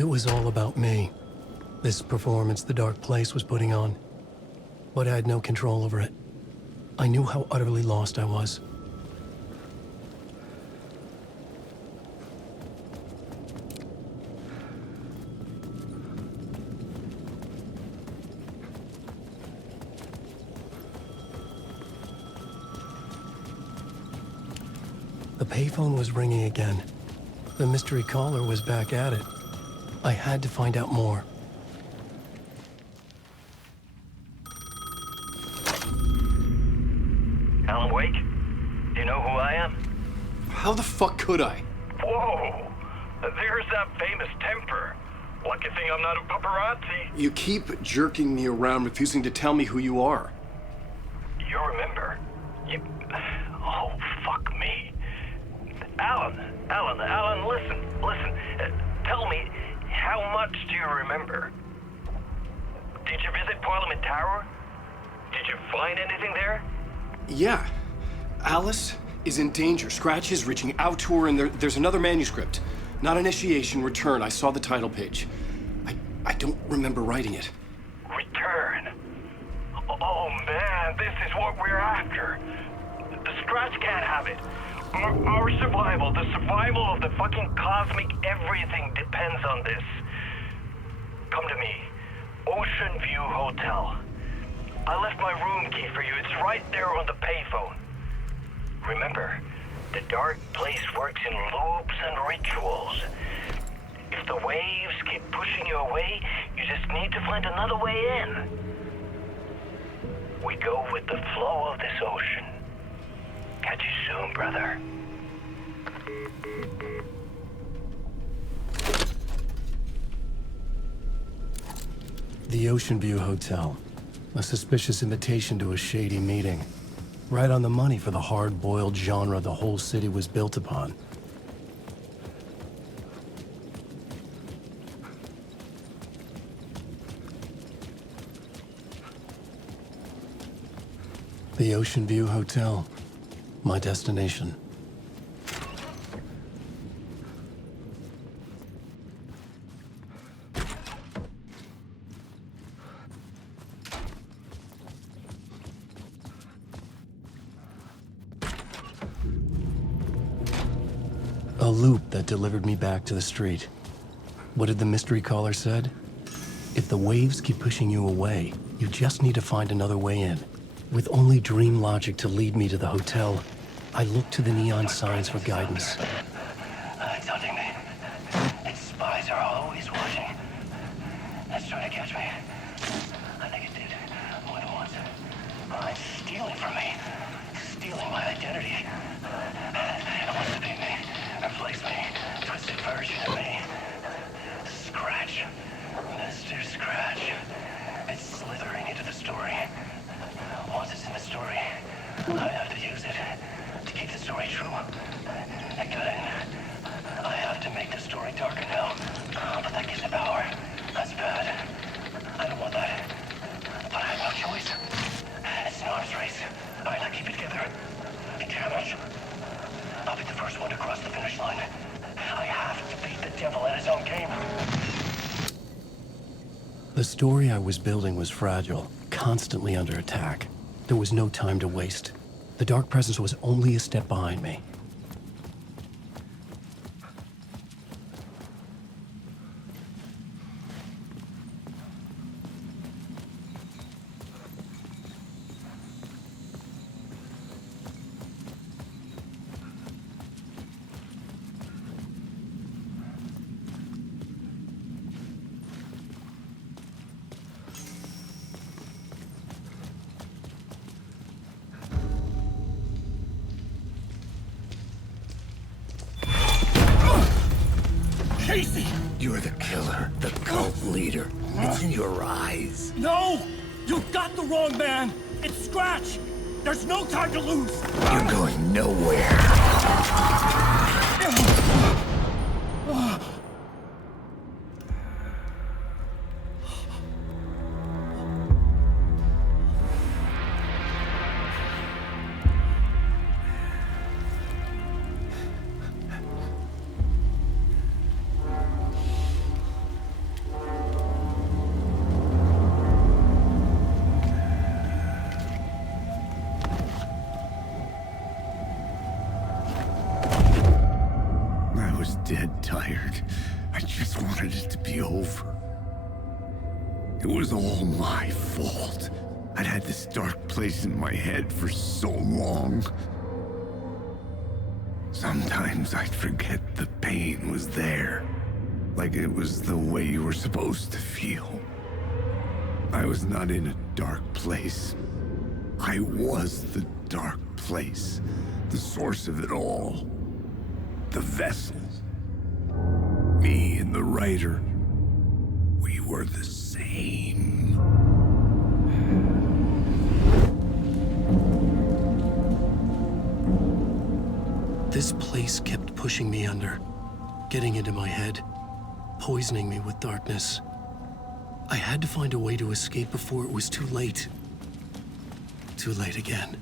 It was all about me. This performance the dark place was putting on. But I had no control over it. I knew how utterly lost I was. The payphone was ringing again. The mystery caller was back at it. I had to find out more. Alan Wake? Do you know who I am? How the fuck could I? Whoa! There's that famous temper. Lucky thing I'm not a paparazzi. You keep jerking me around, refusing to tell me who you are. You remember? Oh, fuck me. Alan, listen. Tell me, how much do you remember? Did you visit Parliament Tower? Did you find anything there? Yeah. Alice is in danger. Scratch is reaching out to her, and there's another manuscript. Not Initiation, Return. I saw the title page. I don't remember writing it. Return? Oh man, this is what we're after. The Scratch can't have it. Our survival, the survival of the fucking cosmic everything depends on this. Come to me. Ocean View Hotel. I left my room key for you. It's right there on the payphone. Remember, the dark place works in loops and rituals. If the waves keep pushing you away, you just need to find another way in. We go with the flow of this ocean. Catch you soon, brother. The Ocean View Hotel. A suspicious invitation to a shady meeting. Right on the money for the hard-boiled genre the whole city was built upon. The Ocean View Hotel. My destination. A loop that delivered me back to the street. What did the mystery caller said? If the waves keep pushing you away, you just need to find another way in. With only dream logic to lead me to the hotel, I looked to the neon signs for guidance. It's hunting me. Its spies are always watching. It's trying to catch me. I think it did more than once. It's stealing from me. Stealing my identity. It wants to be me. Replace me. Twisted version of me. Scratch. Mr. Scratch. It's slithering into the story. Once it's in the story, I have to use it to keep the story true. It got in. I have to make the story darker now. But that gives it power. That's bad. I don't want that. But I have no choice. It's an arms race. I gotta keep it together. Damage. I'll be the first one to cross the finish line. I have to beat the devil at his own game. The story I was building was fragile, constantly under attack. There was no time to waste. The dark presence was only a step behind me. Casey! You're the killer, the cult leader. It's in your eyes. No! You got the wrong man! It's Scratch! There's no time to lose! You're going nowhere. tired. I just wanted it to be over. It was all my fault. I'd had this dark place in my head for so long. Sometimes I'd forget the pain was there. Like it was the way you were supposed to feel. I was not in a dark place. I was the dark place. The source of it all. The vessel. Me and the writer. We were the same. This place kept pushing me under, getting into my head, poisoning me with darkness. I had to find a way to escape before it was too late. Too late again.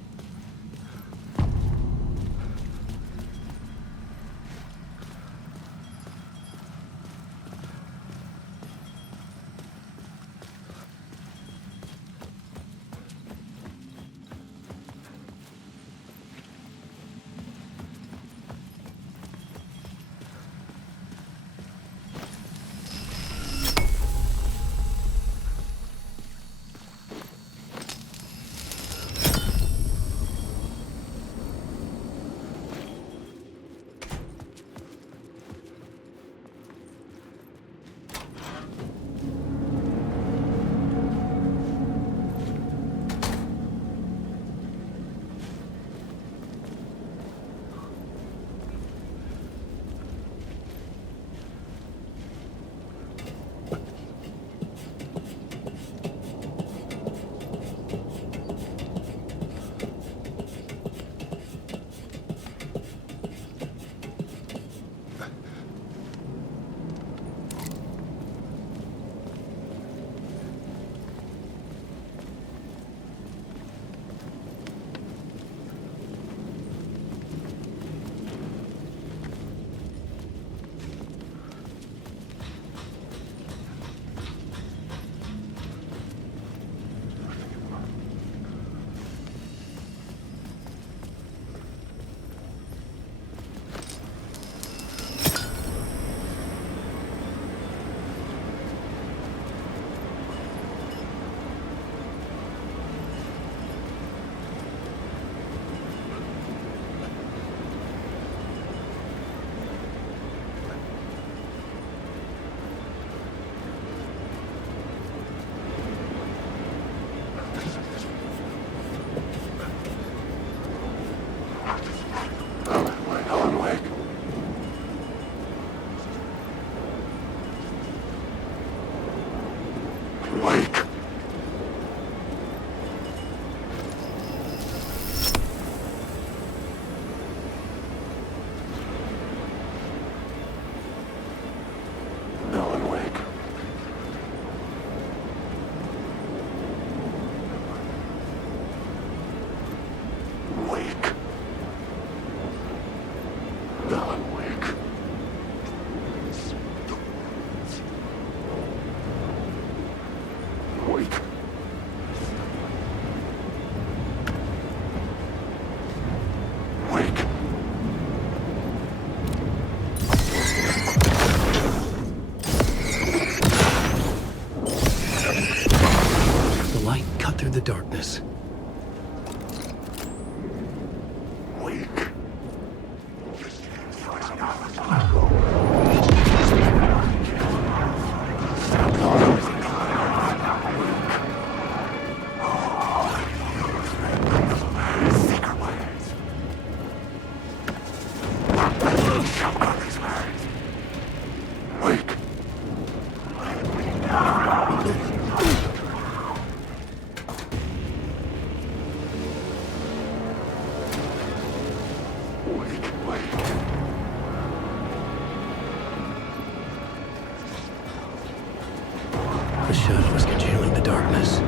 The darkness. The shadow was congealing the darkness.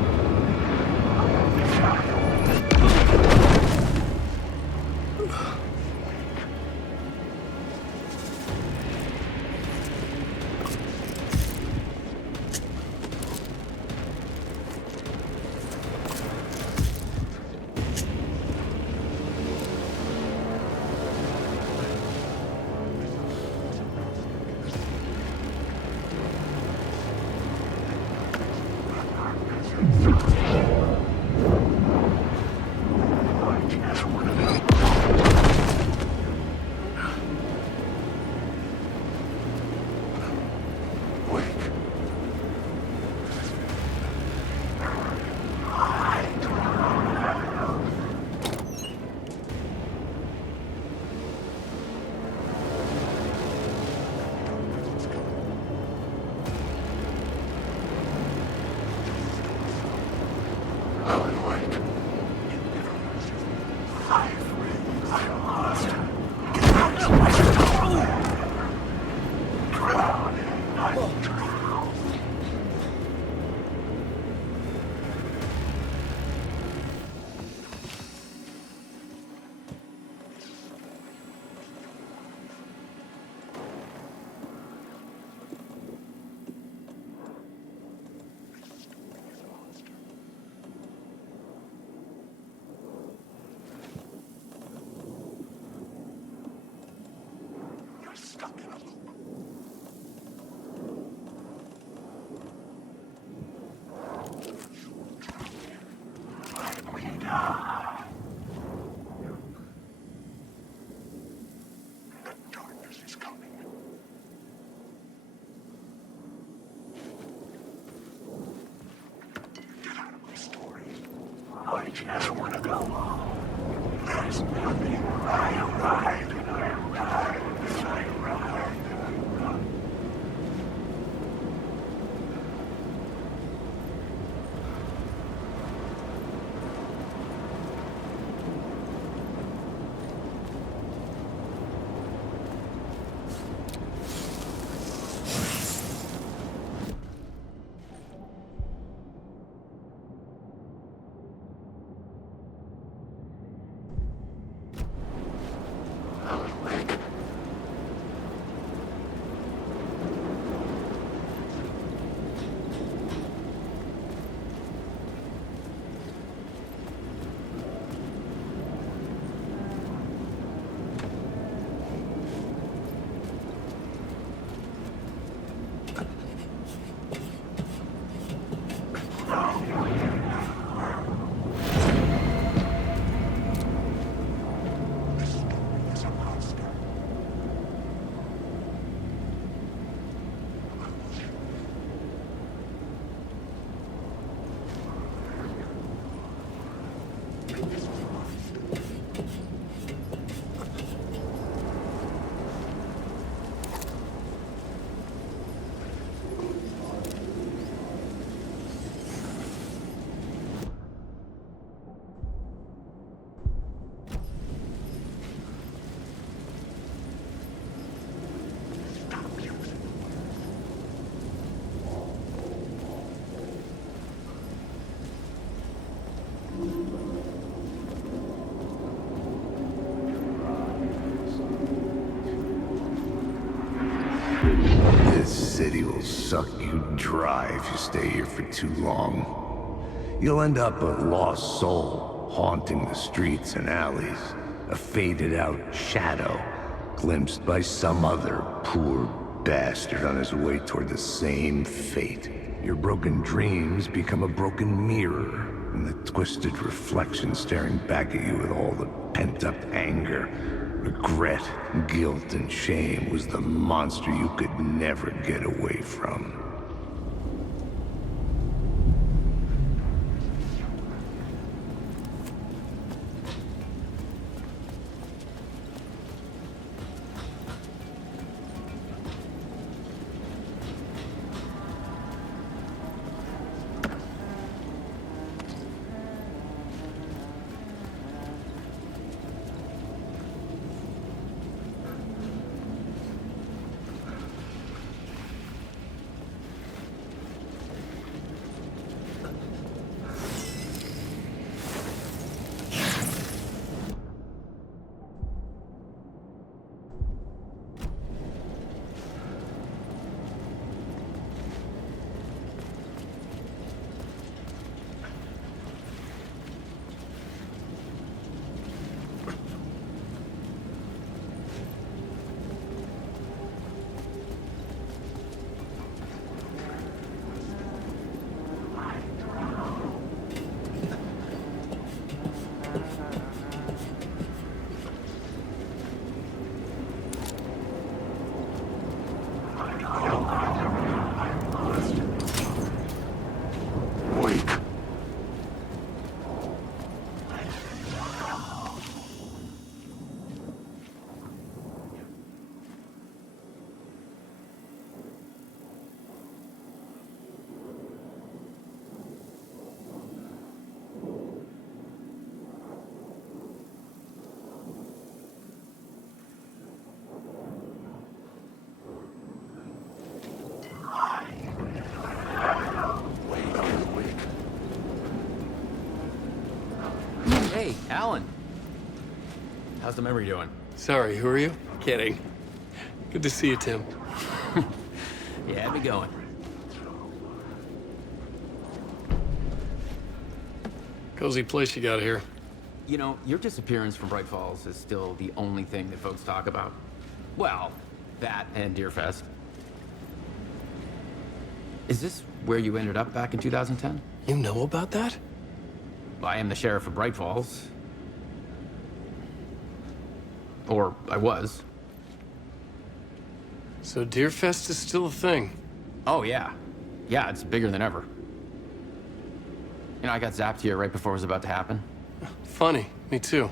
This city will suck you dry if you stay here for too long. You'll end up a lost soul, haunting the streets and alleys. A faded-out shadow, glimpsed by some other poor bastard on his way toward the same fate. Your broken dreams become a broken mirror, and the twisted reflection staring back at you with all the pent-up anger, regret, guilt, and shame was the monster you could never get away from. Hey, Alan. How's the memory doing? Sorry, who are you? Kidding. Good to see you, Tim. Yeah, how'd it going? Cozy place you got here. You know, your disappearance from Bright Falls is still the only thing that folks talk about. Well, that and Deerfest. Is this where you ended up back in 2010? You know about that? I am the sheriff of Bright Falls. Or I was. So Deerfest is still a thing. Oh, yeah. Yeah, it's bigger than ever. You know, I got zapped here right before it was about to happen. Funny, me too.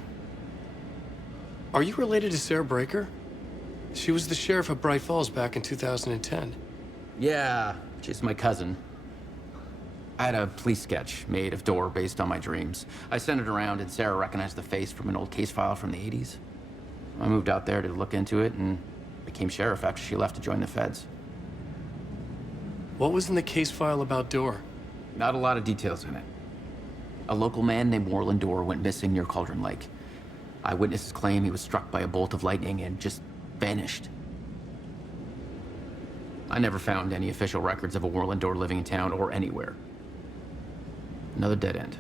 Are you related to Sarah Breaker? She was the sheriff of Bright Falls back in 2010. Yeah, she's my cousin. I had a police sketch made of Door based on my dreams. I sent it around and Sarah recognized the face from an old case file from the 80s. I moved out there to look into it and became sheriff after she left to join the feds. What was in the case file about Door? Not a lot of details in it. A local man named Warland Door went missing near Cauldron Lake. Eyewitnesses claim he was struck by a bolt of lightning and just vanished. I never found any official records of a Warland Door living in town or anywhere. Another dead end.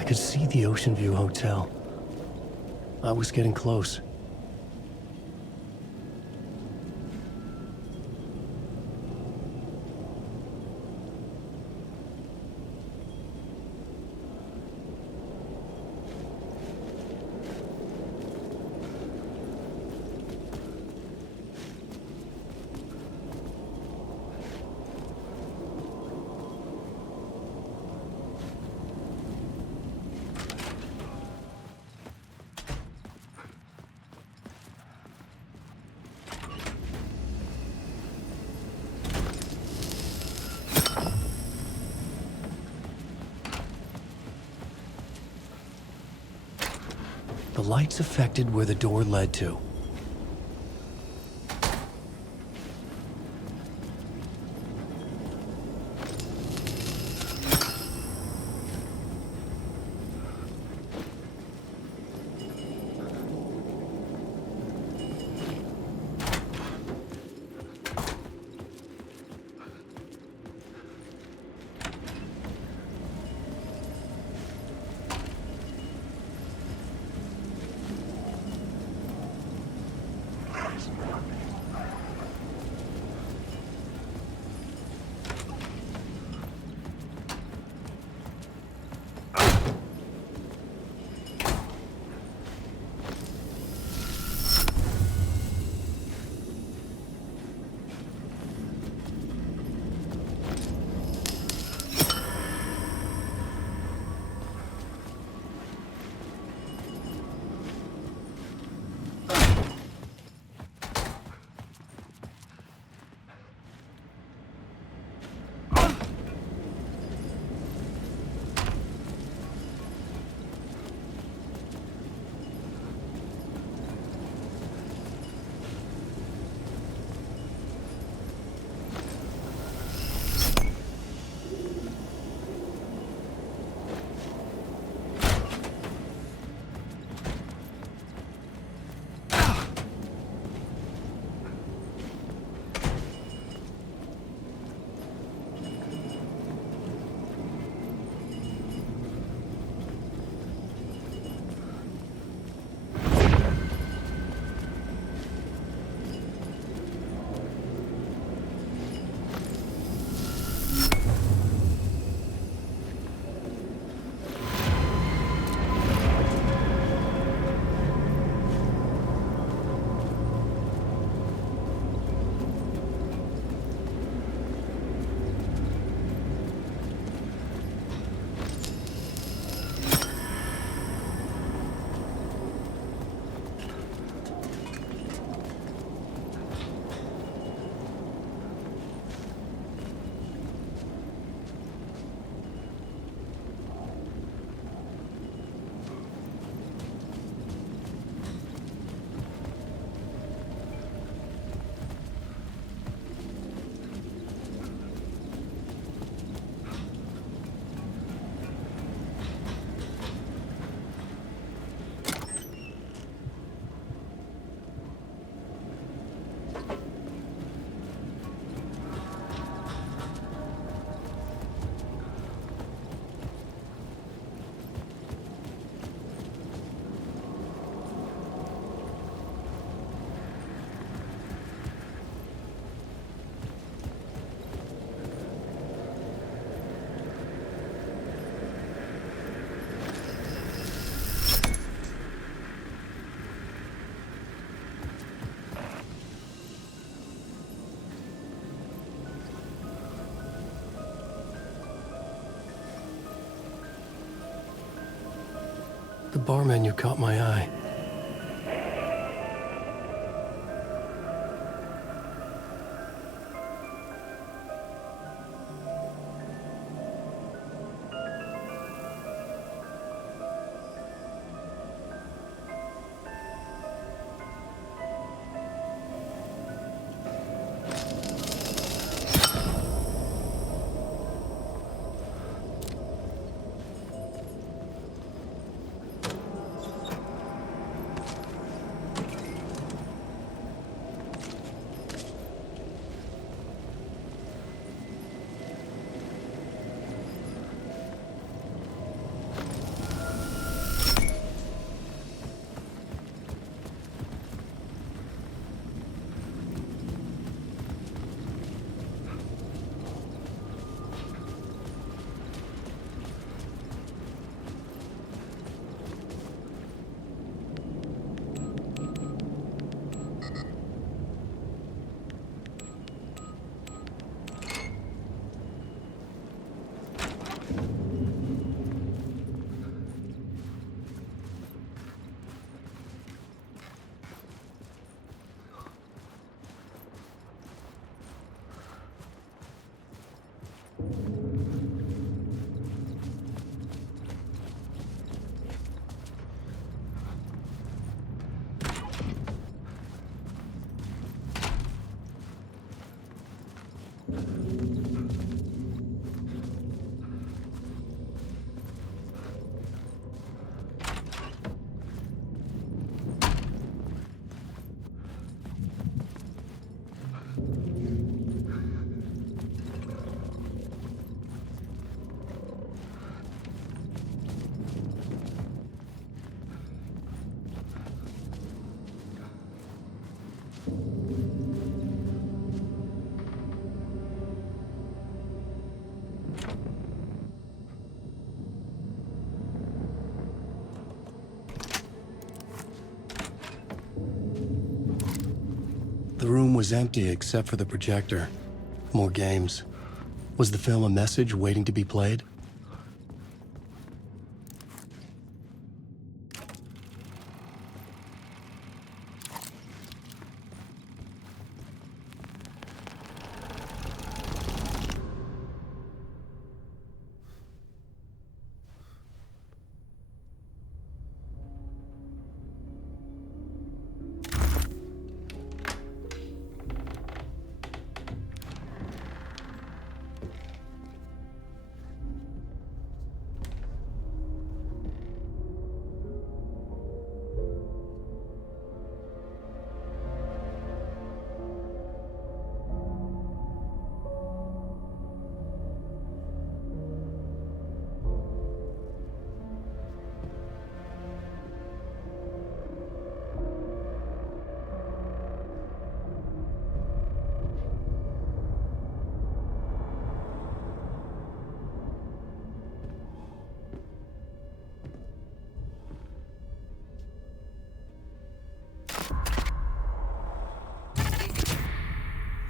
I could see the Ocean View Hotel. I was getting close. The lights affected where the door led to. bar menu caught my eye. The room was empty except for the projector. More games. Was the film a message waiting to be played?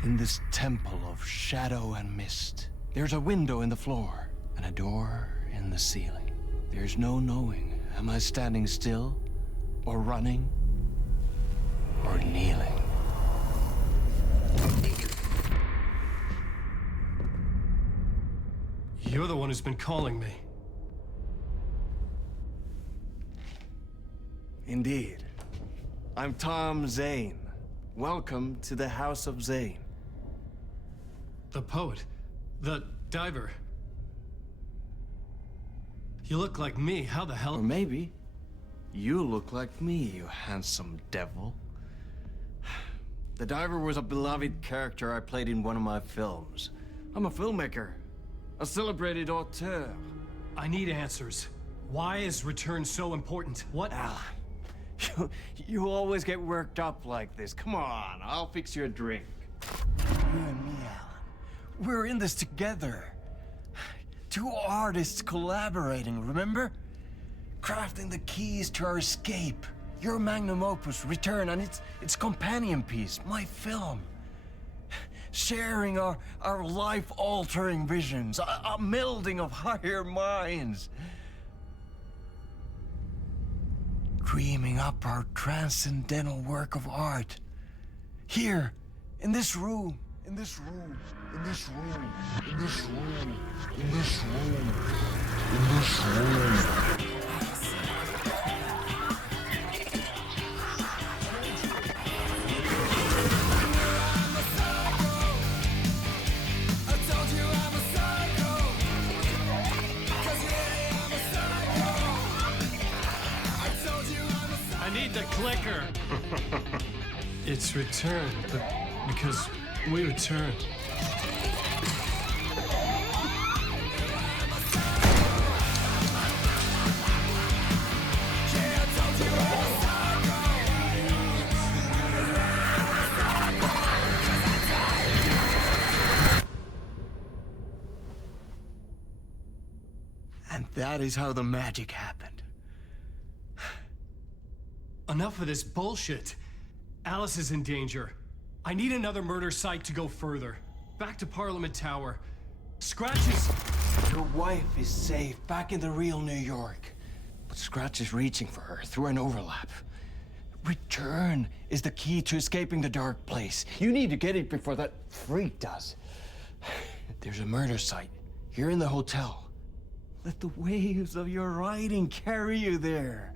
In this temple of shadow and mist, there's a window in the floor and a door in the ceiling. There's no knowing, am I standing still, or running, or kneeling? You're the one who's been calling me. Indeed. I'm Tom Zane. Welcome to the House of Zane. The poet. The diver. You look like me. How the hell? Or maybe you look like me, you handsome devil. The diver was a beloved character I played in one of my films. I'm a filmmaker, a celebrated auteur. I need answers. Why is Return so important? What? Alan, you always get worked up like this. Come on, I'll fix you a drink. You and me, Alan. We're in this together. Two artists collaborating, remember? Crafting the keys to our escape. Your magnum opus, Return, and its companion piece, my film. Sharing our life-altering visions, a melding of higher minds. dreaming up our transcendental work of art. Here, in this room, in this room, in this room, in this room, in this room, in this room. I need the clicker. It's returned, but because we returned. And that is how the magic happened. Enough of this bullshit. Alice is in danger. I need another murder site to go further. Back to Parliament Tower. Scratch is... Your wife is safe, back in the real New York. But Scratch is reaching for her through an overlap. Return is the key to escaping the dark place. You need to get it before that freak does. There's a murder site here in the hotel. Let the waves of your writing carry you there.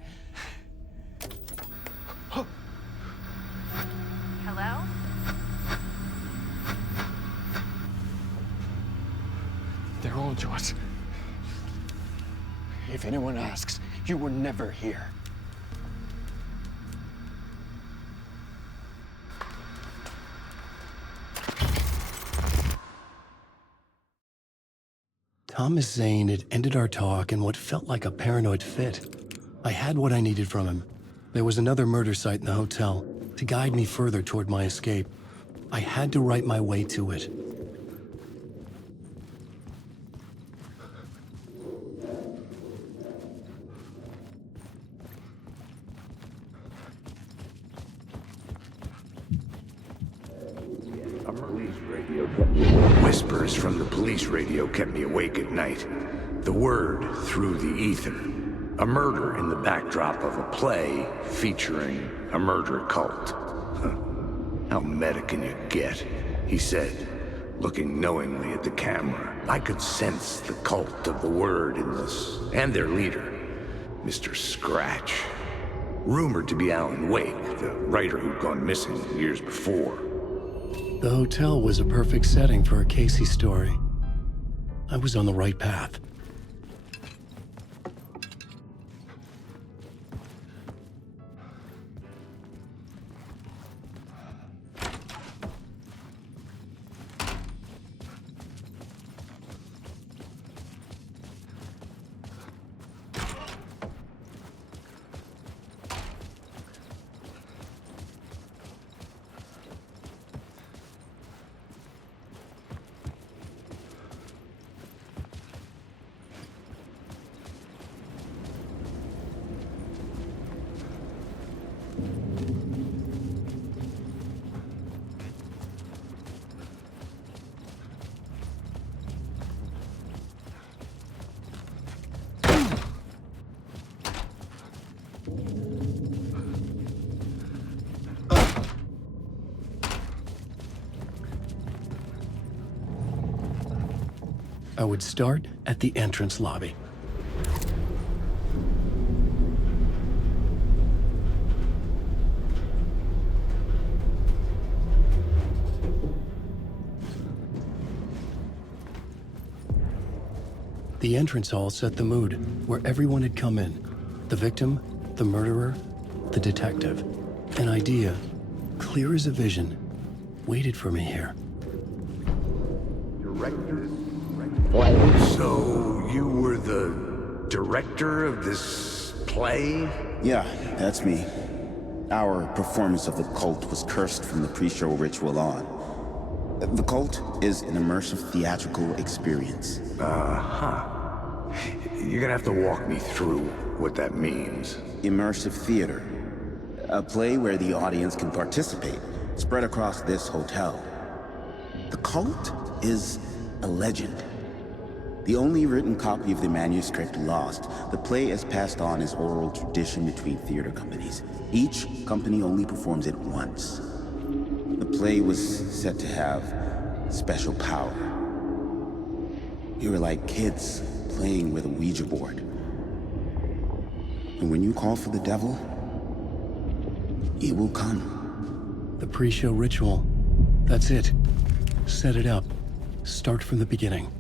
Hello? They're on to us. If anyone asks, you were never here. Thomas Zane had ended our talk in what felt like a paranoid fit. I had what I needed from him. There was another murder site in the hotel to guide me further toward my escape. I had to write my way to it. Whispers from the police radio kept me awake at night. The word through the ether. A murder in the backdrop of a play featuring a murder cult. How meta can you get? He said, looking knowingly at the camera. I could sense the cult of the word in this, and their leader, Mr. Scratch. Rumored to be Alan Wake, the writer who'd gone missing years before. The hotel was a perfect setting for a Casey story. I was on the right path. I would start at the entrance lobby. The entrance hall set the mood, where everyone had come in. The victim, the murderer, the detective. An idea, clear as a vision, waited for me here. Director? So, you were the director of this play? Yeah, that's me. Our performance of the cult was cursed from the pre-show ritual on. The cult is an immersive theatrical experience. Uh-huh. You're gonna have to walk me through what that means. Immersive theater. A play where the audience can participate, spread across this hotel. The cult is a legend. The only written copy of the manuscript lost, the play is passed on as oral tradition between theater companies. Each company only performs it once. The play was said to have special power. We were like kids playing with a Ouija board. And when you call for the devil, he will come. The pre-show ritual. That's it. Set it up. Start from the beginning.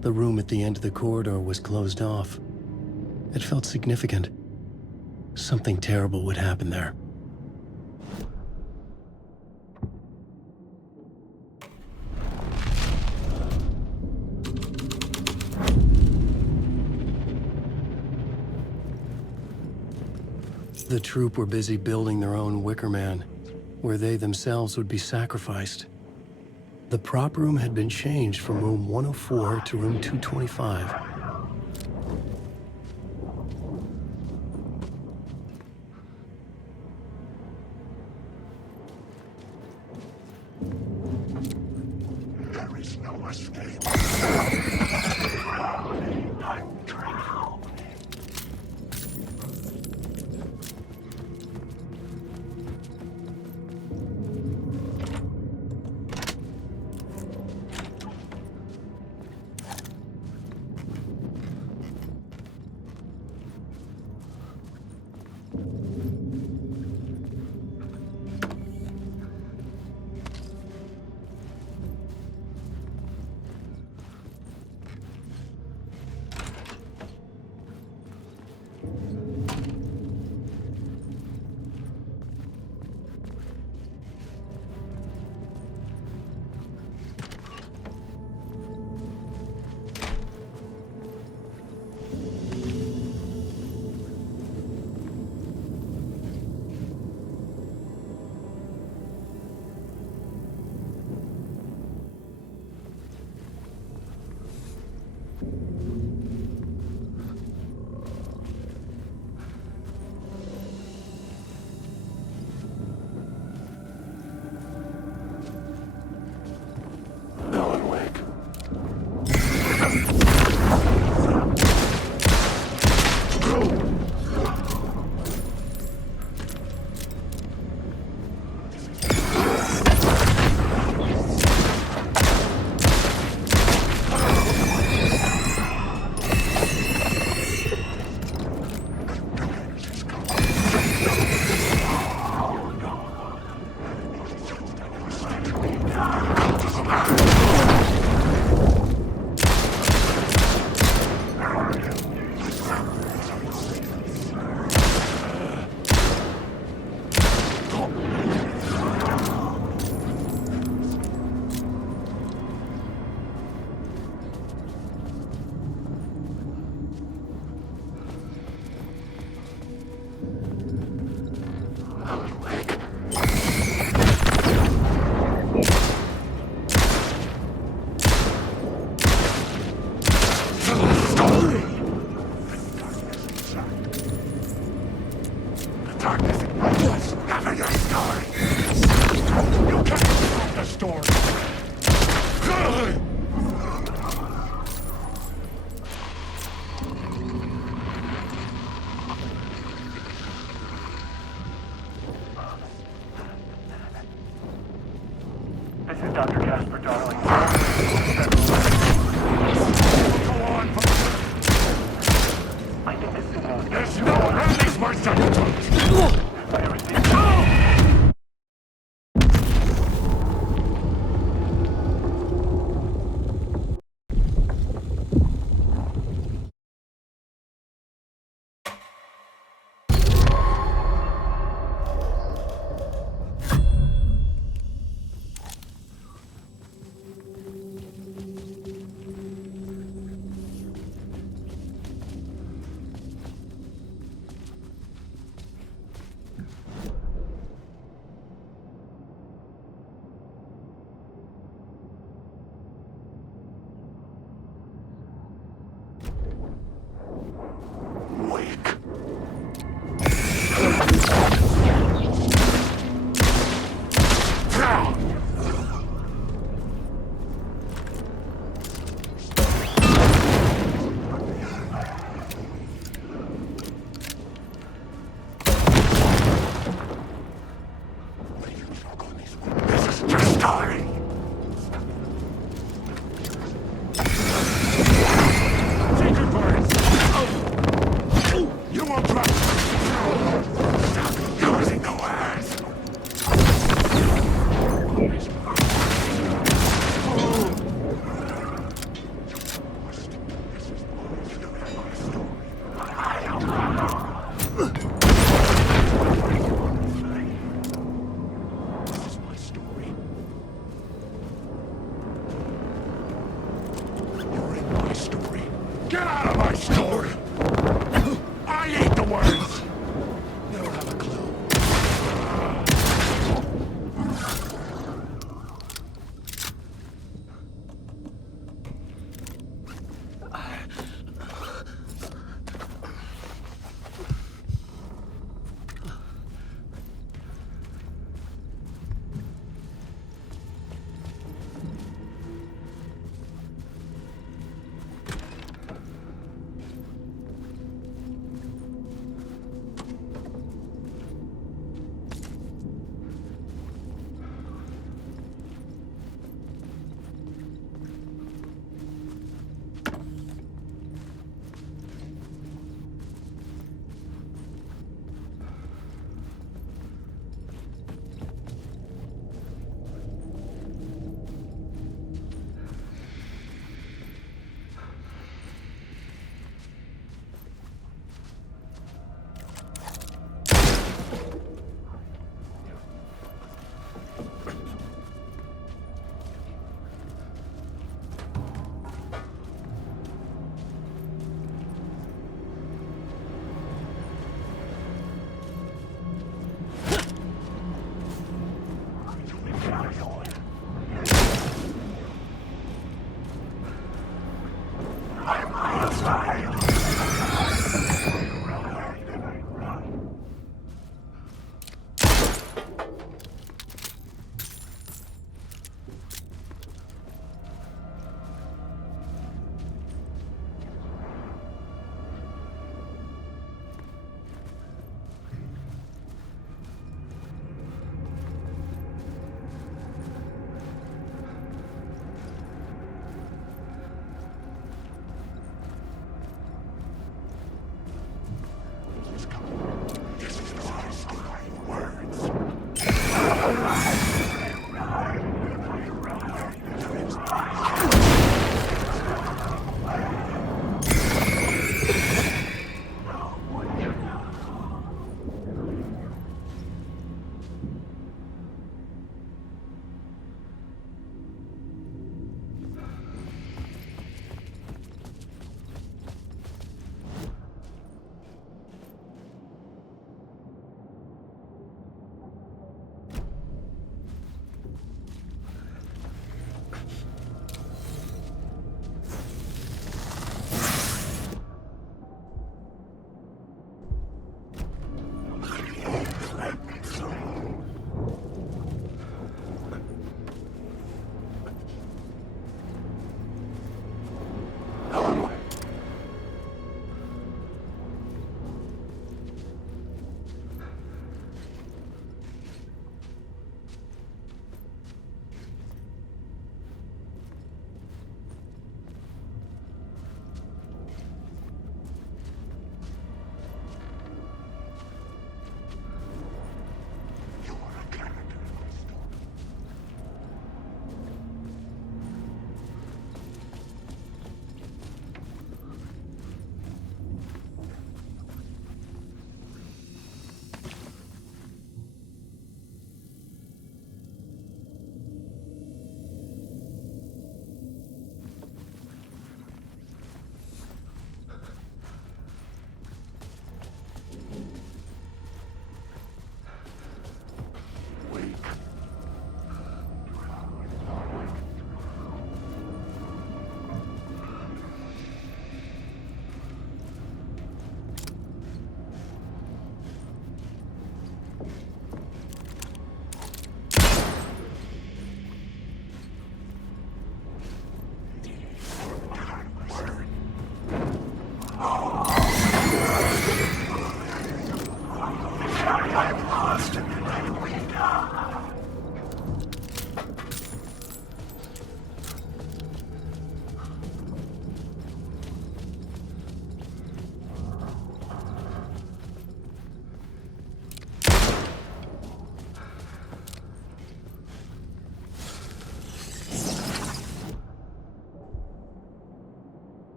The room at the end of the corridor was closed off. It felt significant. Something terrible would happen there. The troupe were busy building their own Wicker Man, where they themselves would be sacrificed. The prop room had been changed from room 104 to room 225. There is no escape. I'm drowned. darkness. What's never your story? You can't stop the storm. This is Dr. Casper, darling. Go on, I think this signal is there's no release words on your tongue. I received.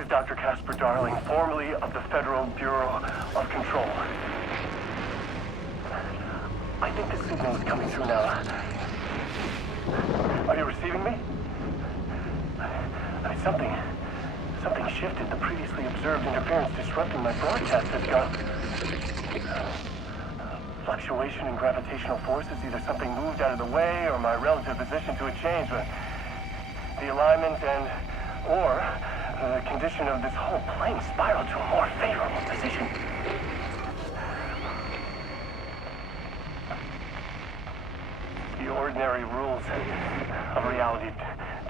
is Dr. Casper Darling, formerly of the Federal Bureau of Control. I think the signal is coming through now. Are you receiving me? I mean, something shifted. The previously observed interference disrupting my broadcast has gone. Fluctuation in gravitational forces. Either something moved out of the way or my relative position to it changed. But the alignment or the condition of this whole plane spiraled to a more favorable position. The ordinary rules of reality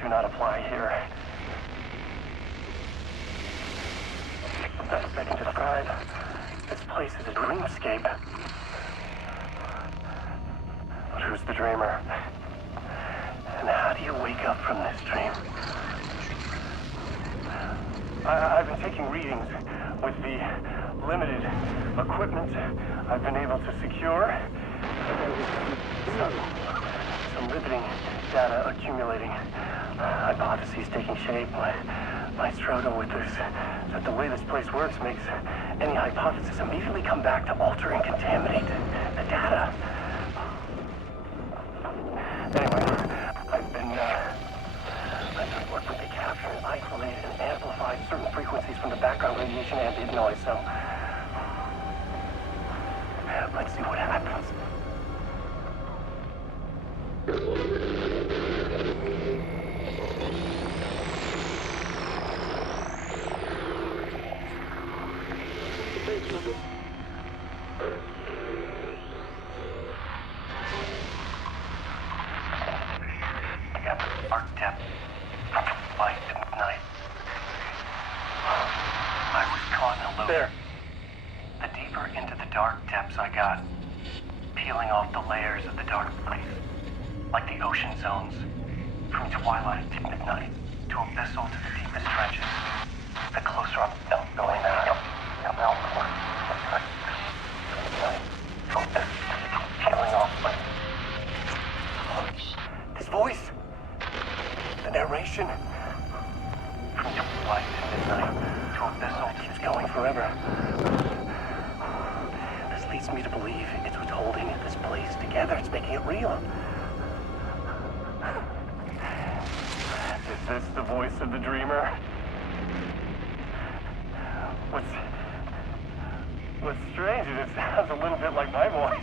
do not apply here. The best I can describe this place is a dreamscape. But who's the dreamer? And how do you wake up from this dream? I've been taking readings with the limited equipment I've been able to secure. Some riveting data accumulating. Hypotheses taking shape. My struggle with this, that the way this place works makes any hypothesis immediately come back to alter and contaminate the data. Anyway, I've been working to capture and isolate and amplify certain frequencies from the background radiation ambient noise, so let's see what happens. There. The deeper into the dark depths I got, peeling off the layers of the dark place, like the ocean zones, from twilight to midnight, to abyssal to the deepest trenches. The closer I'm going now, peeling off this voice, the narration, from twilight to midnight. Abyssal keeps going forever. This leads me to believe it's what's holding this place together. It's making it real. Is this the voice of the dreamer? What's strange is it sounds a little bit like my voice.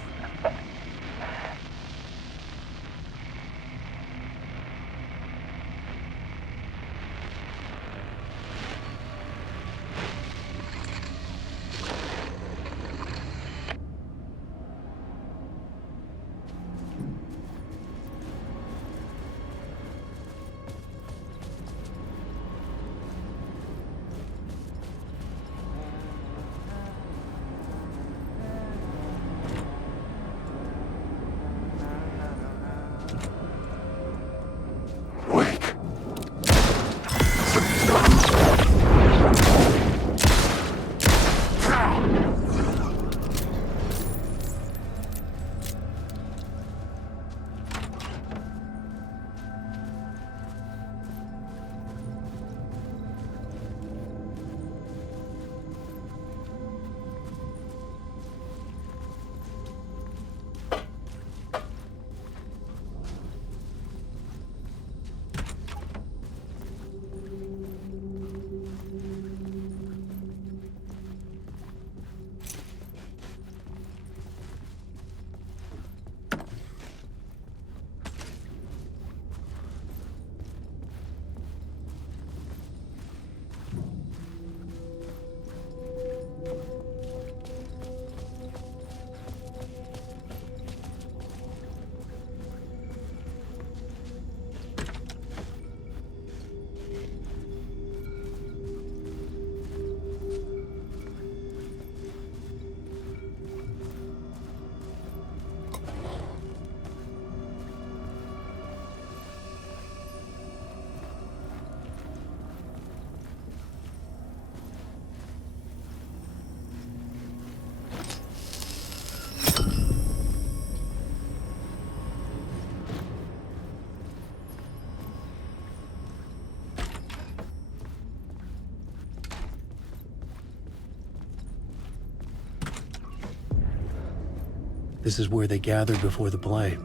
This is where they gathered before the play.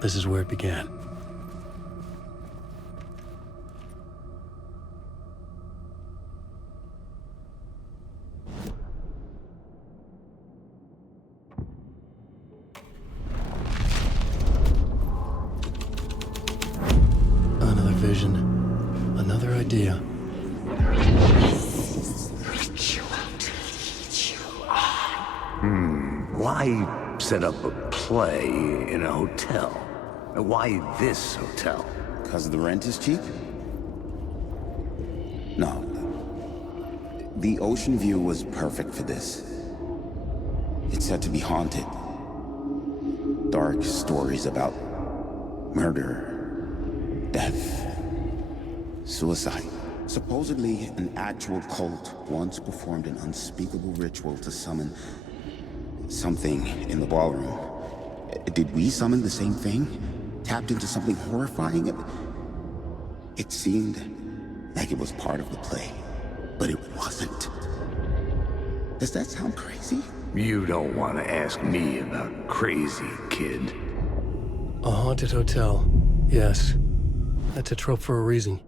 This is where it began. Another vision. Another idea. Why set up a play in a hotel? Why this hotel? Because the rent is cheap? No. The ocean view was perfect for this. It's said to be haunted. Dark stories about murder, death, suicide. Supposedly, an actual cult once performed an unspeakable ritual to summon something in the ballroom. Did we summon the same thing? Tapped into something horrifying? It seemed like it was part of the play, but it wasn't. Does that sound crazy? You don't want to ask me about crazy, kid. A haunted hotel. Yes. That's a trope for a reason.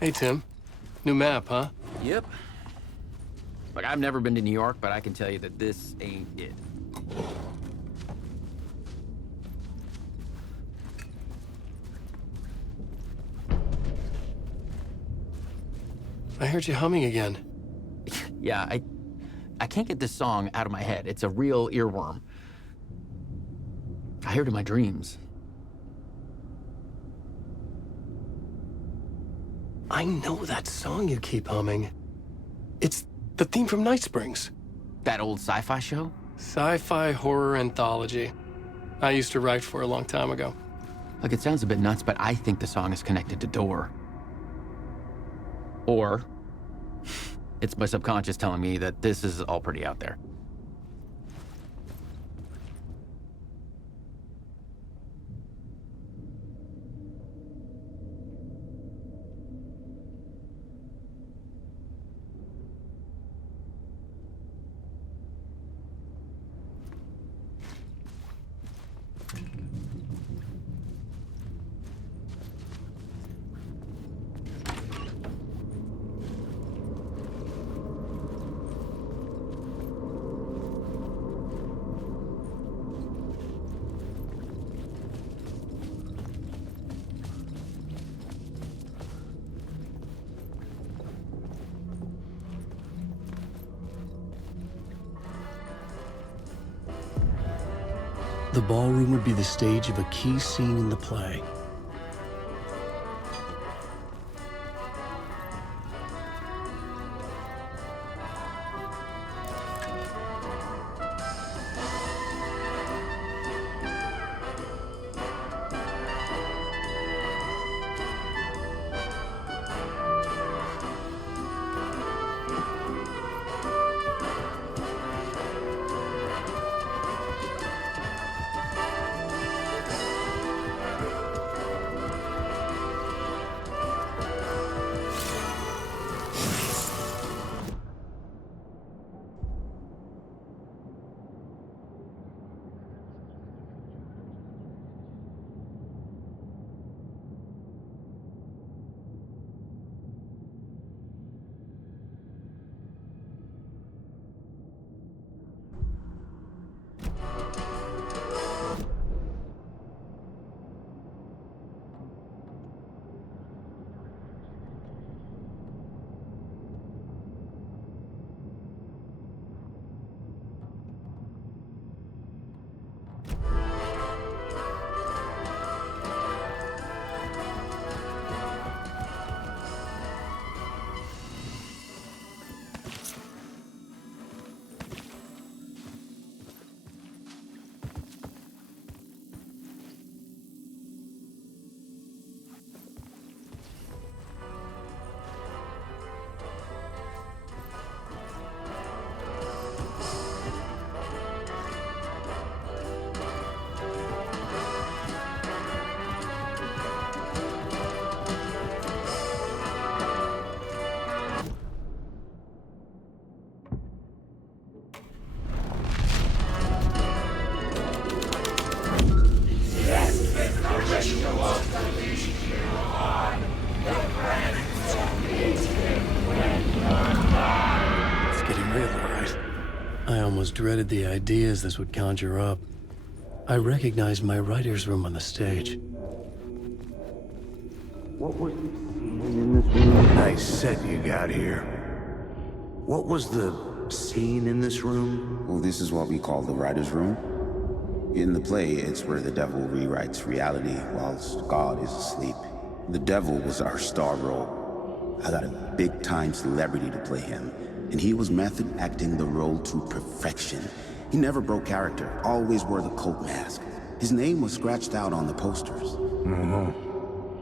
Hey, Tim. New map, huh? Yep. Look, I've never been to New York, but I can tell you that this ain't it. I heard you humming again. Yeah, I can't get this song out of my head. It's a real earworm. I hear it in my dreams. I know that song you keep humming. It's the theme from Night Springs. That old sci-fi show? Sci-fi horror anthology. I used to write for a long time ago. Look, it sounds a bit nuts, but I think the song is connected to Door. Or it's my subconscious telling me that this is all pretty out there. The ballroom would be the stage of a key scene in the play. It's getting real, all right. I almost dreaded the ideas this would conjure up. I recognized my writer's room on the stage. What was the scene in this room? Nice set you got here. What was the scene in this room? Well, this is what we call the writer's room. In the play, it's where the devil rewrites reality whilst God is asleep. The devil was our star role. I got a big-time celebrity to play him, and he was method acting the role to perfection. He never broke character, always wore the coat mask. His name was scratched out on the posters.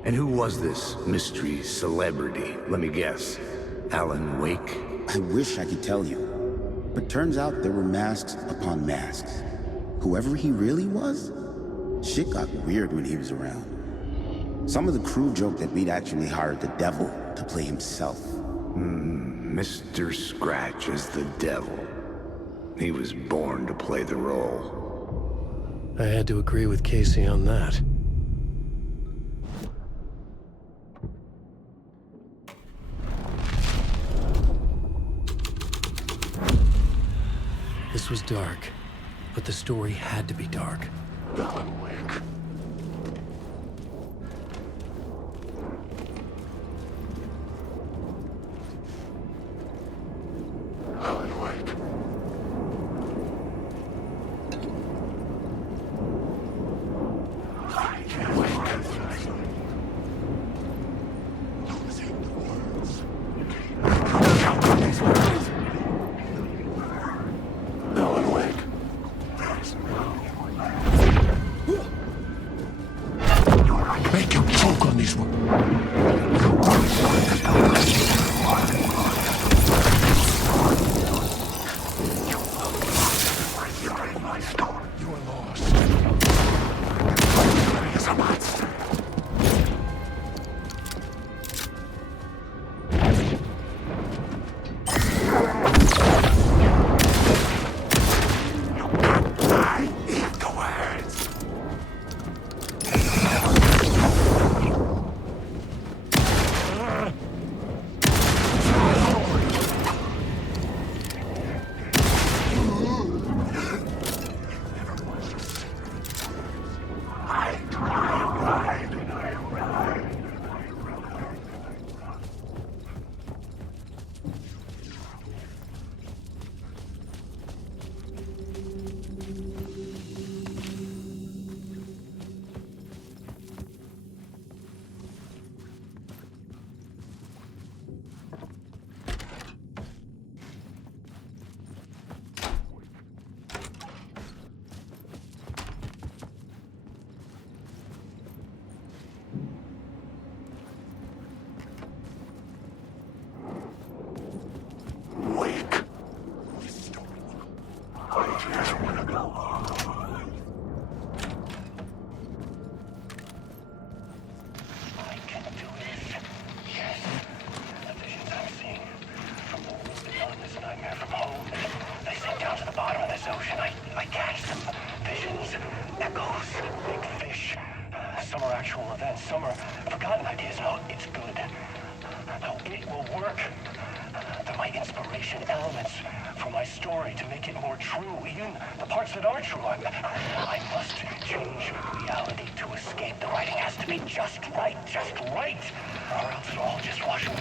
And who was this mystery celebrity? Let me guess. Alan Wake? I wish I could tell you, but turns out there were masks upon masks. Whoever he really was, shit got weird when he was around. Some of the crew joked that we'd actually hired the devil to play himself. Mr. Scratch is the devil. He was born to play the role. I had to agree with Casey on that. This was dark, but the story had to be dark. Alan Wake. Alan Wake. I can't wait. Losing the words. work. They're my inspiration, elements for my story to make it more true, even the parts that are true. I must change reality to escape. The writing has to be just right, or else it'll all just wash away.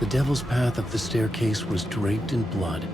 The devil's path up the staircase was draped in blood.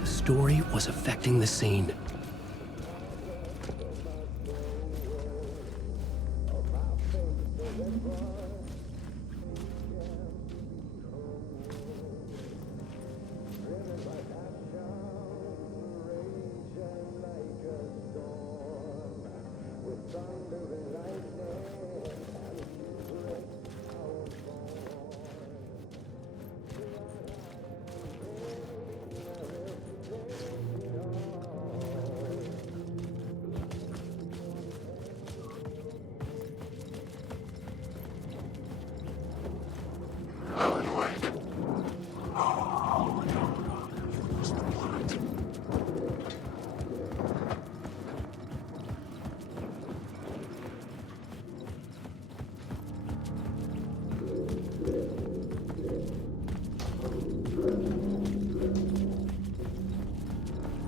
The story was affecting the scene.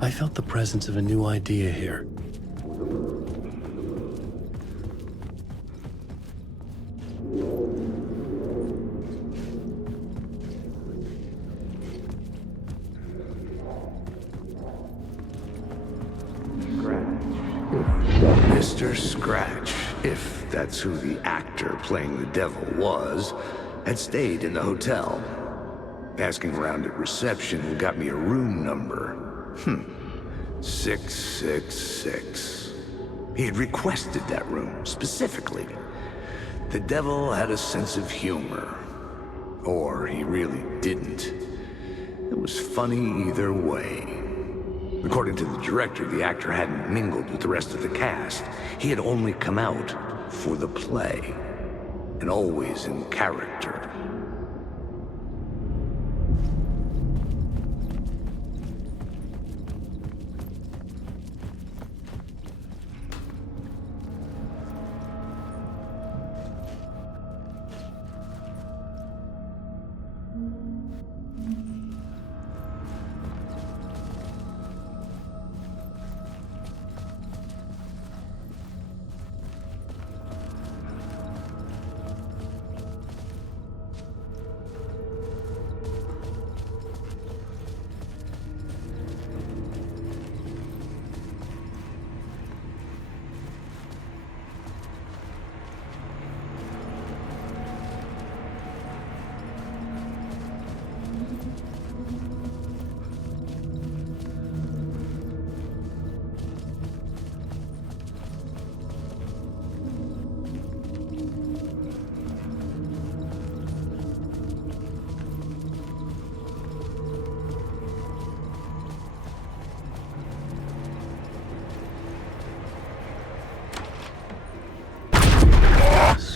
I felt the presence of a new idea here. Mr. Scratch, if that's who the actor playing the devil was, had stayed in the hotel. Asking around at reception got me a room number. 666. He had requested that room, specifically. The devil had a sense of humor. Or he really didn't. It was funny either way. According to the director, the actor hadn't mingled with the rest of the cast. He had only come out for the play. And always in character.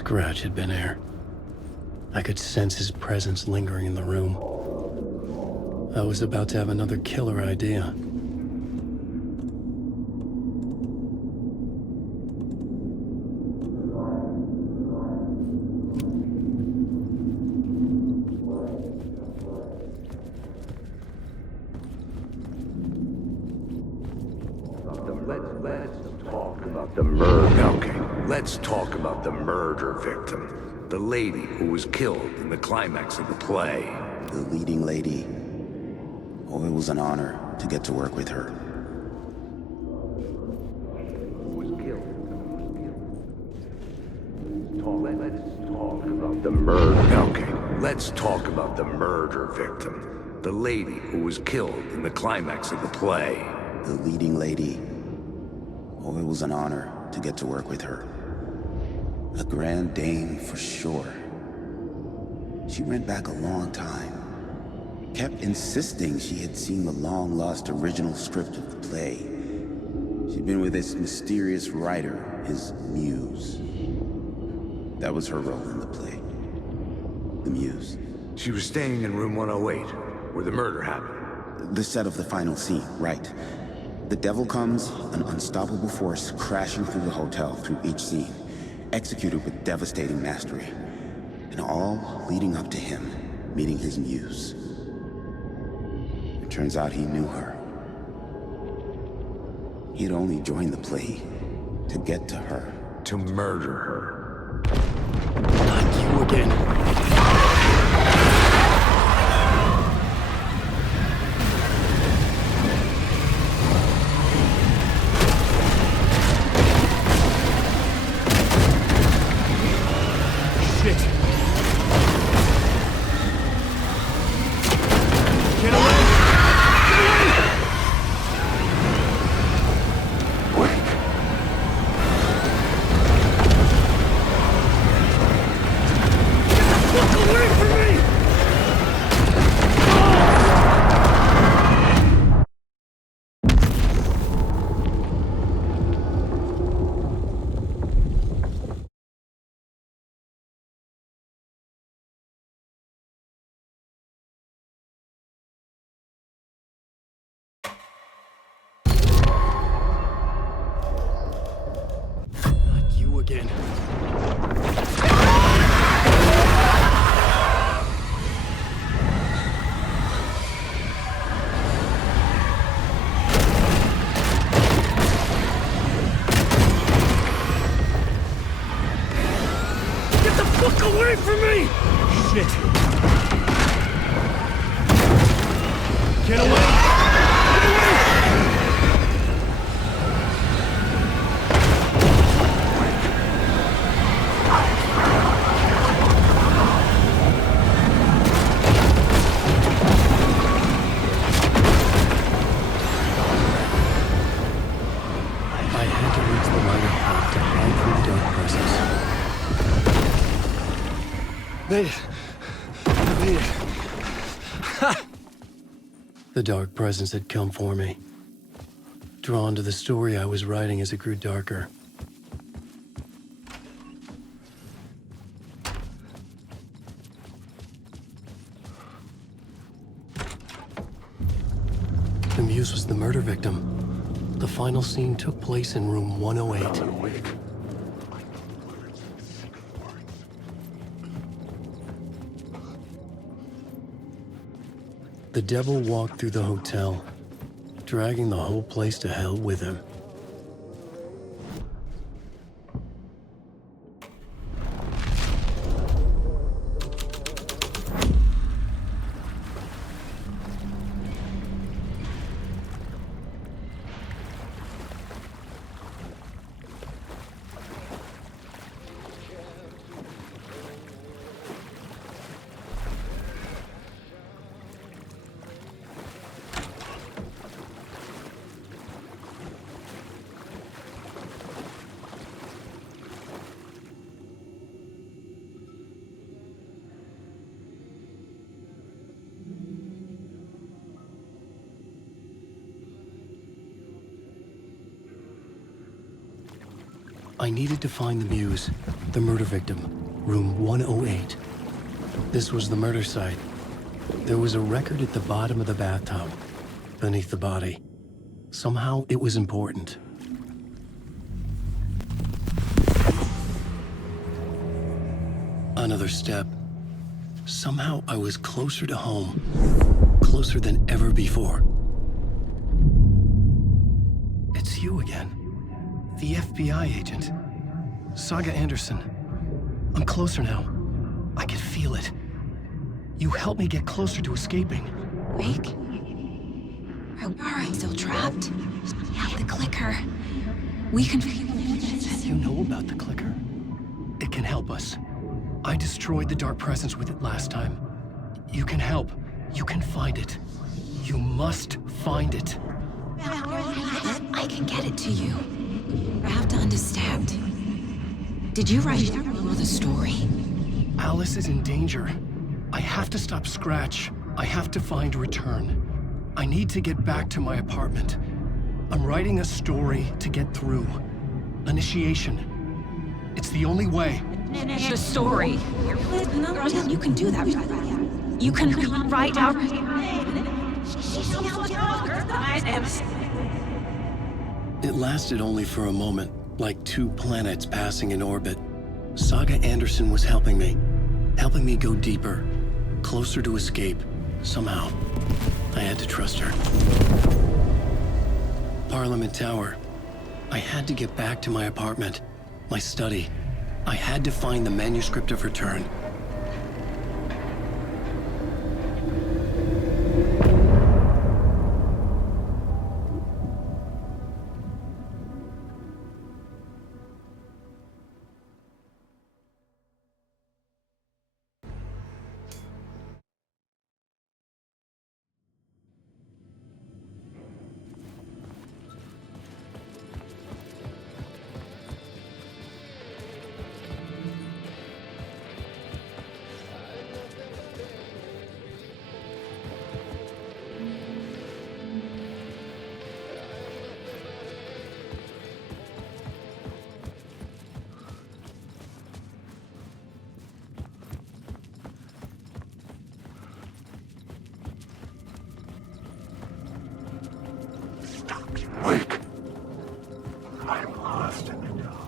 Scratch had been here. I could sense his presence lingering in the room. I was about to have another killer idea. Let's talk about the murder. Okay, let's talk about the murder victim. The lady who was killed in the climax of the play. The leading lady. Oh, it was an honor to get to work with her. Who was killed. Let's talk about the murder. Okay, let's talk about the murder victim. The lady who was killed in the climax of the play. The leading lady. Oh, it was an honor to get to work with her. A grand dame for sure. She went back a long time. Kept insisting she had seen the long-lost original script of the play. She'd been with this mysterious writer, his muse. That was her role in the play. The muse. She was staying in room 108, where the murder happened. The set of the final scene, right. The devil comes, an unstoppable force crashing through the hotel through each scene, executed with devastating mastery, and all leading up to him meeting his muse. It turns out he knew her. He had only joined the play to get to her. To murder her. Not you again. Again. Get the fuck away from me! Shit. Get away! Get away! Made it. I made it. Ha! The dark presence had come for me. Drawn to the story I was writing as it grew darker. The muse was the murder victim. The final scene took place in room 108. The devil walked through the hotel, dragging the whole place to hell with him. I needed to find the Muse, the murder victim, room 108. This was the murder site. There was a record at the bottom of the bathtub, beneath the body. Somehow it was important. Another step. Somehow I was closer to home. Closer than ever before. It's you again. The FBI agent. Saga Anderson. I'm closer now. I can feel it. You helped me get closer to escaping. Wake? Are we still trapped? Yeah, the clicker. We can... You know about the clicker? It can help us. I destroyed the dark presence with it last time. You can help. You can find it. You must find it. I can get it to you. I have to understand. Did you write the story? Alice is in danger. I have to stop Scratch. I have to find Return. I need to get back to my apartment. I'm writing a story to get through. Initiation. It's the only way. The story. You can do that. You can write out... It lasted only for a moment, like two planets passing in orbit. Saga Anderson was helping me go deeper, closer to escape, somehow. I had to trust her. Parliament Tower. I had to get back to my apartment, my study. I had to find the manuscript of Return. Wake. I'm lost in the dark.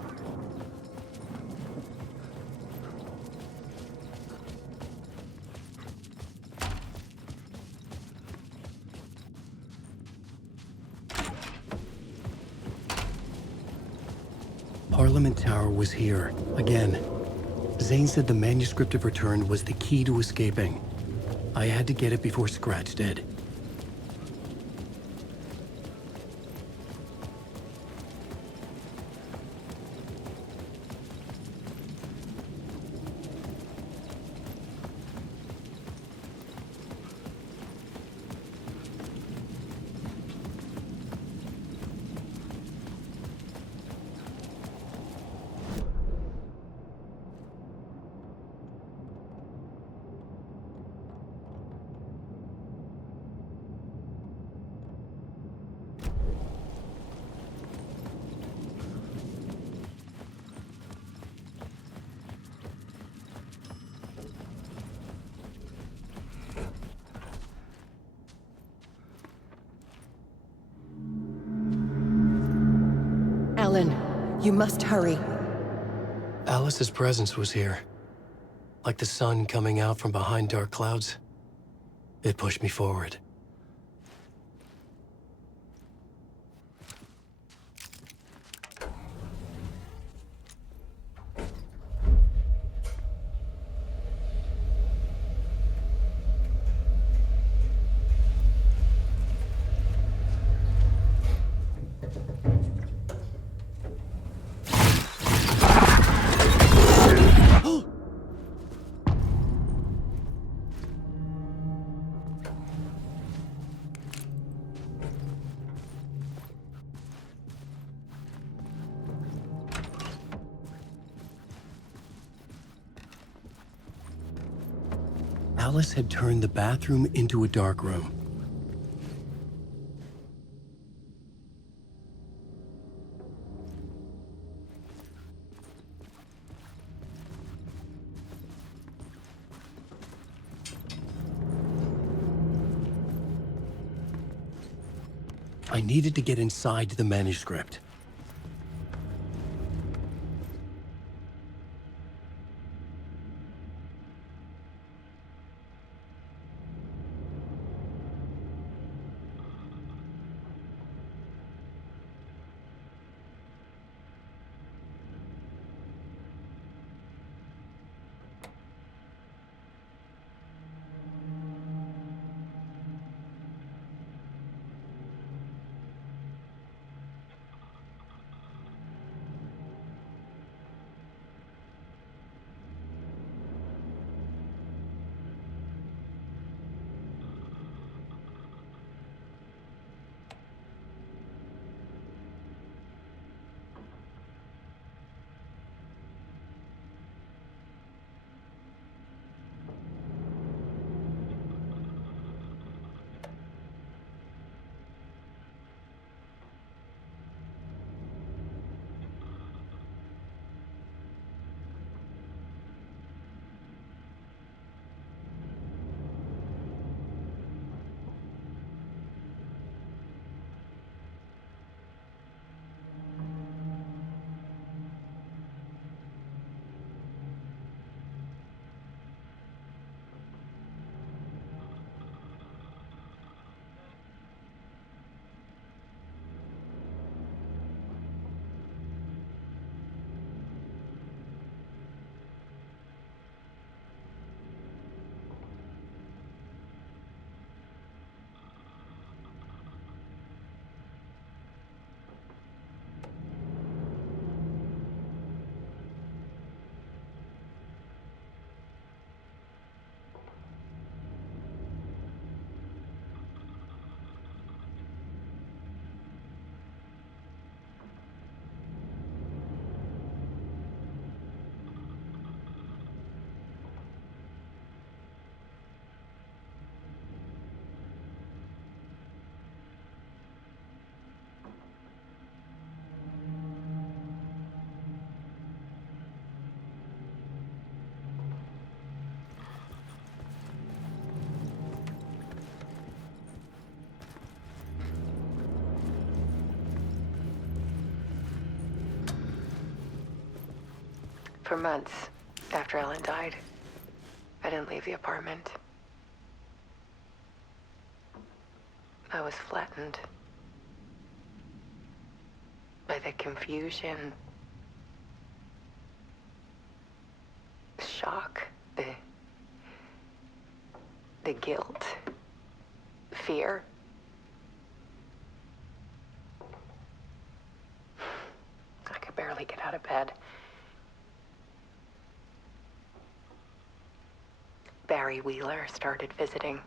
Parliament Tower was here, again. Zane said the manuscript of Return was the key to escaping. I had to get it before Scratch did. Alan, you must hurry. Alice's presence was here. Like the sun coming out from behind dark clouds. It pushed me forward. Alice had turned the bathroom into a dark room. I needed to get inside the manuscript. For months after Ellen died, I didn't leave the apartment. I was flattened by the confusion, the shock, the guilt, fear. I could barely get out of bed. Barry Wheeler started visiting.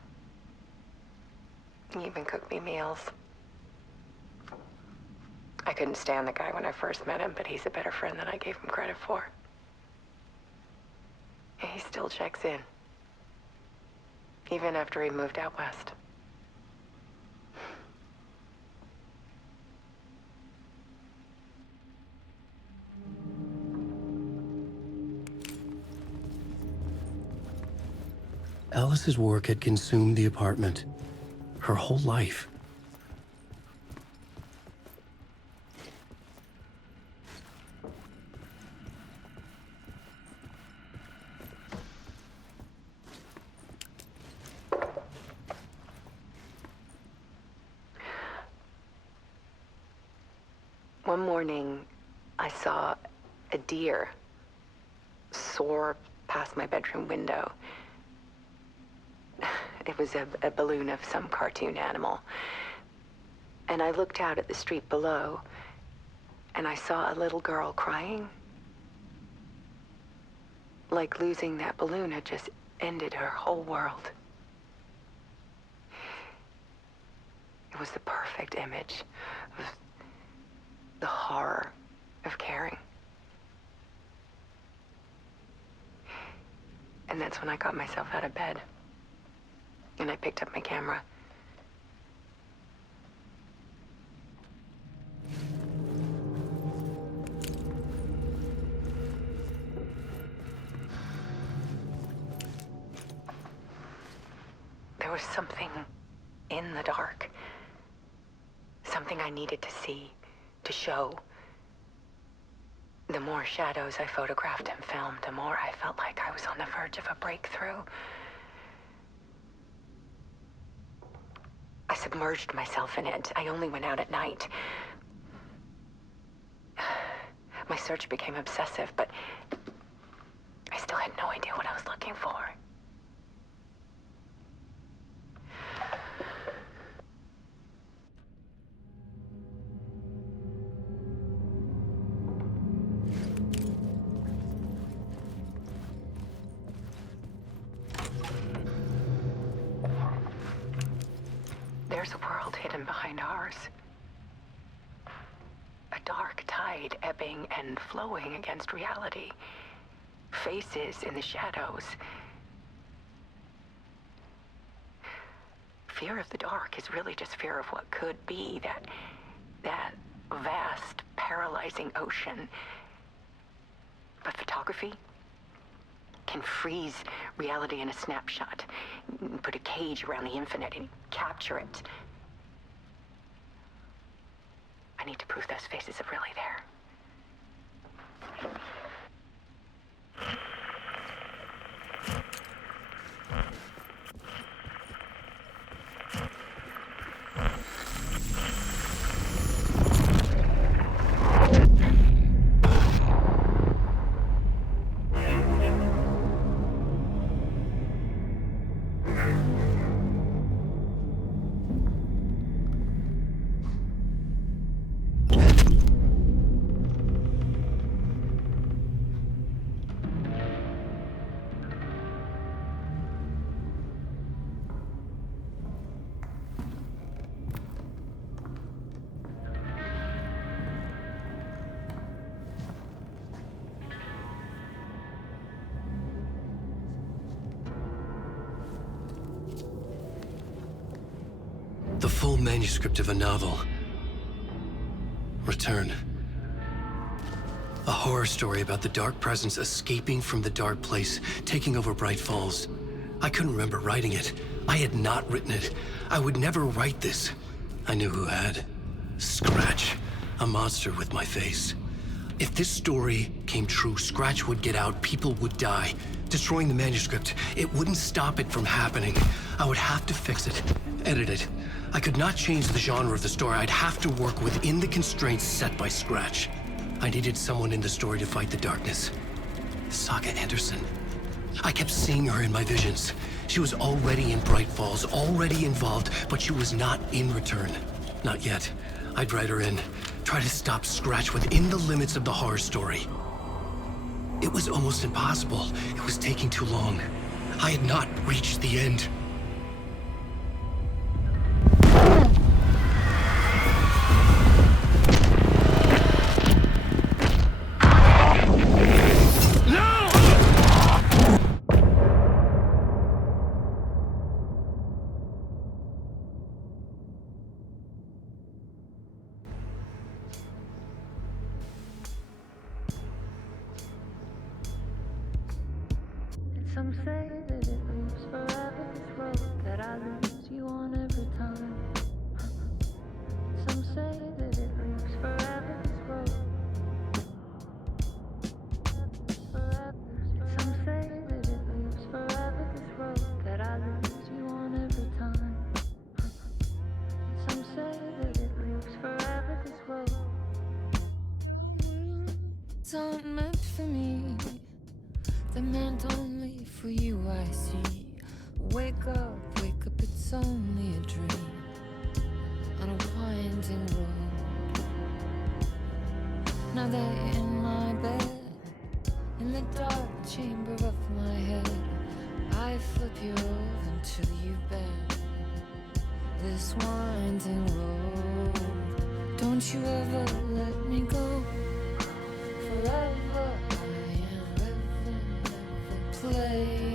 He even cooked me meals. I couldn't stand the guy when I first met him, but he's a better friend than I gave him credit for. And he still checks in, even after he moved out west. Alice's work had consumed the apartment. Her whole life. One morning, I saw a deer soar past my bedroom window. It was a balloon of some cartoon animal. And I looked out at the street below, and I saw a little girl crying. Like losing that balloon had just ended her whole world. It was the perfect image of the horror of caring. And that's when I got myself out of bed. And I picked up my camera. There was something in the dark. Something I needed to see, to show. The more shadows I photographed and filmed, the more I felt like I was on the verge of a breakthrough. I submerged myself in it. I only went out at night. My search became obsessive, but I still had no idea what I was looking for. There's a world hidden behind ours. A dark tide ebbing and flowing against reality. Faces in the shadows. Fear of the dark is really just fear of what could be, that vast, paralyzing ocean. But photography can freeze reality in a snapshot. Put a cage around the infinite and capture it. I need to prove those faces are really there. The full manuscript of a novel. Return. A horror story about the dark presence escaping from the dark place, taking over Bright Falls. I couldn't remember writing it. I had not written it. I would never write this. I knew who had. Scratch. A monster with my face. If this story came true, Scratch would get out, people would die. Destroying the manuscript, it wouldn't stop it from happening. I would have to fix it, edit it. I could not change the genre of the story. I'd have to work within the constraints set by Scratch. I needed someone in the story to fight the darkness. Saga Anderson. I kept seeing her in my visions. She was already in Bright Falls, already involved, but she was not in Return. Not yet. I'd write her in, try to stop Scratch within the limits of the horror story. It was almost impossible. It was taking too long. I had not reached the end. Some say that it moves forever, this road that I lose you on every time. Some say that it moves forever, this road. Some say that it moves forever, this road that I lose you on every time. Some say that it moves forever, this road. It's not meant for me. They're meant only for you, I see. Wake up, it's only a dream on a winding road. Now that you're in my bed, in the dark chamber of my head, I flip you over until you bend this winding road. Don't you ever let me go. Forever I am living, never play.